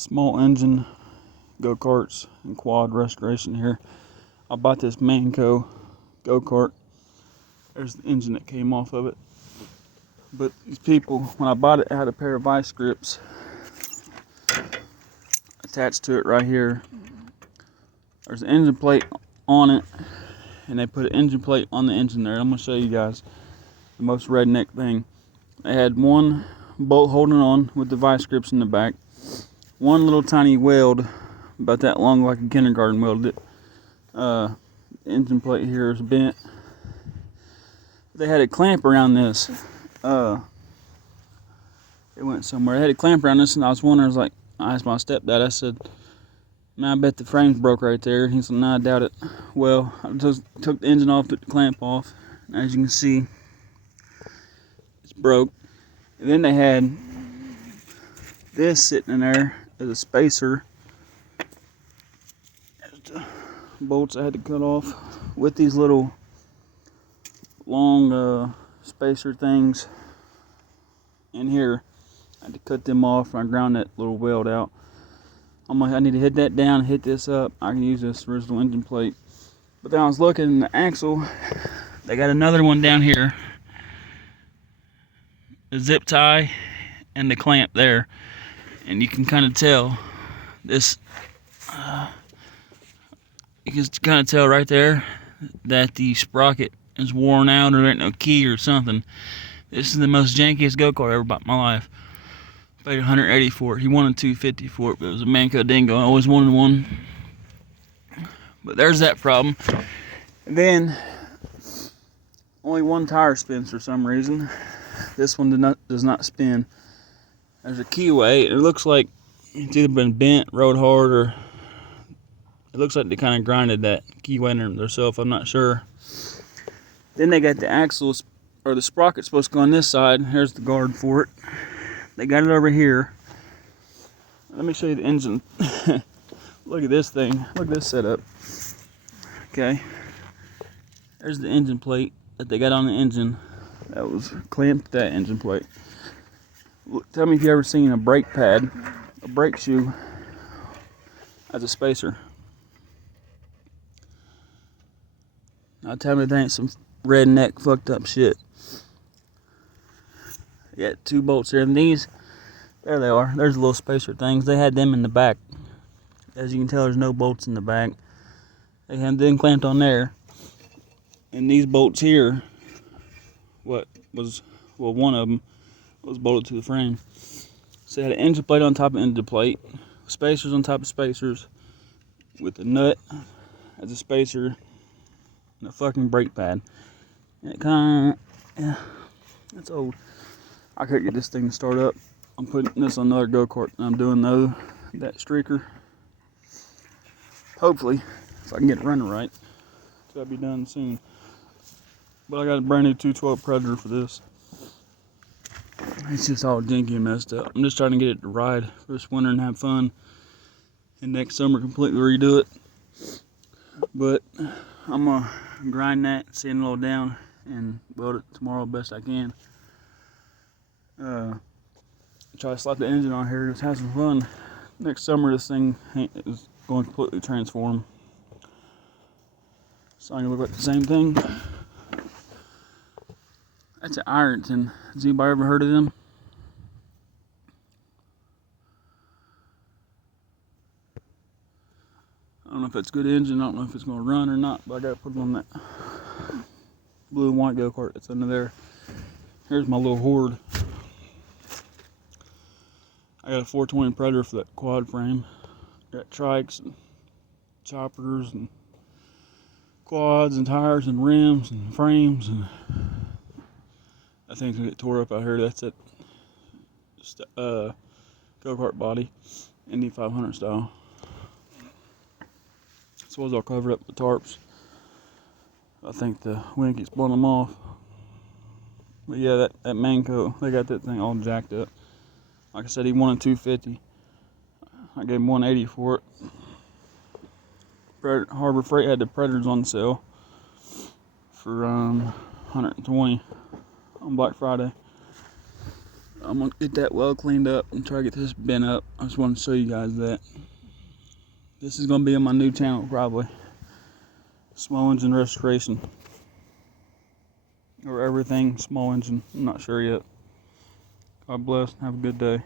Small engine go-karts and quad restoration here. I bought this manco go-kart. There's the engine that came off of it. But these people, when I bought it, it had a pair of vice grips attached to it right here. There's an engine plate on it, and they put an engine plate on the engine there. I'm going to show you guys the most redneck thing. They had one bolt holding on with the vice grips in the back, one little tiny weld about that long, like a kindergarten welded it. The engine plate here is bent. They had a clamp around this. It went somewhere. They had a clamp around this, and I was wondering, I asked my stepdad, I said, man, I bet the frame's broke right there. He said, no, I doubt it. Well, I just took the engine off, took the clamp off, and as you can see, it's broke. And then they had this sitting in there as a spacer. Bolts I had to cut off with these little long spacer things in here. I had to cut them off, and I ground that little weld out. I need to hit that down, hit this up. I can use this original engine plate. But then I was looking in the axle, they got another one down here. The zip tie and the clamp there. And you can kind of tell this, you can kind of tell right there that the sprocket is worn out, or there ain't no key or something. This is the most jankiest go-kart I ever bought in my life. Paid $180 for it. He wanted $250 for it, but it was a manco dingo. I always wanted one. But there's that problem. And then only one tire spins for some reason. This one does not spin. There's a keyway. It looks like it's either been bent, rode hard, or it looks like they kind of grinded that keyway in themselves. I'm not sure. Then they got the axles, or the sprocket supposed to go on this side. Here's the guard for it. They got it over here. Let me show you the engine. Look at this thing. Look at this setup. Okay. There's the engine plate that they got on the engine. That was clamped to that engine plate. Look, tell me if you ever seen a brake pad, a brake shoe as a spacer. Now tell me that ain't some redneck fucked up shit. Yeah, 2 bolts there, and these, there they are. There's little spacer things. They had them in the back. As you can tell, there's no bolts in the back. They had them clamped on there. And these bolts here, one of them was bolted to the frame. So they had an engine plate on top of engine plate, spacers on top of spacers, with a nut as a spacer, and a fucking brake pad. And it kind of, yeah, it's old. I couldn't get this thing to start up. I'm putting this on another go-kart, and I'm doing that streaker. Hopefully, if I can get it running right, it's gotta be done soon. But I got a brand new 212 Predator for this. It's just all dinky and messed up. I'm just trying to get it to ride for this winter and have fun, and next summer completely redo it. But I'm gonna grind that, sand it all down, and weld it tomorrow best I can. Try to slap the engine on here, just have some fun. Next summer this thing is going to completely transform. It's not gonna look like the same thing. That's an Ironton. Has anybody ever heard of them? I don't know if it's a good engine, I don't know if it's gonna run or not, but I gotta put it on that blue and white go-kart that's under there. Here's my little horde. I got a 420 Predator for that quad frame. Got trikes and choppers and quads and tires and rims and frames, and that thing's gonna get tore up out here. That's it. Go-kart body, Indy 500 style. Suppose I'll cover it up with tarps. I think the wind keeps blowing them off. But yeah, that manco, they got that thing all jacked up. Like I said, he wanted $250. I gave him $180 for it. Harbor Freight had the Predators on sale for $120 on Black Friday. I'm gonna get that well cleaned up and try to get this bent up. I just want to show you guys that. This is gonna be on my new channel probably. Small engine restoration. Or everything small engine. I'm not sure yet. God bless. Have a good day.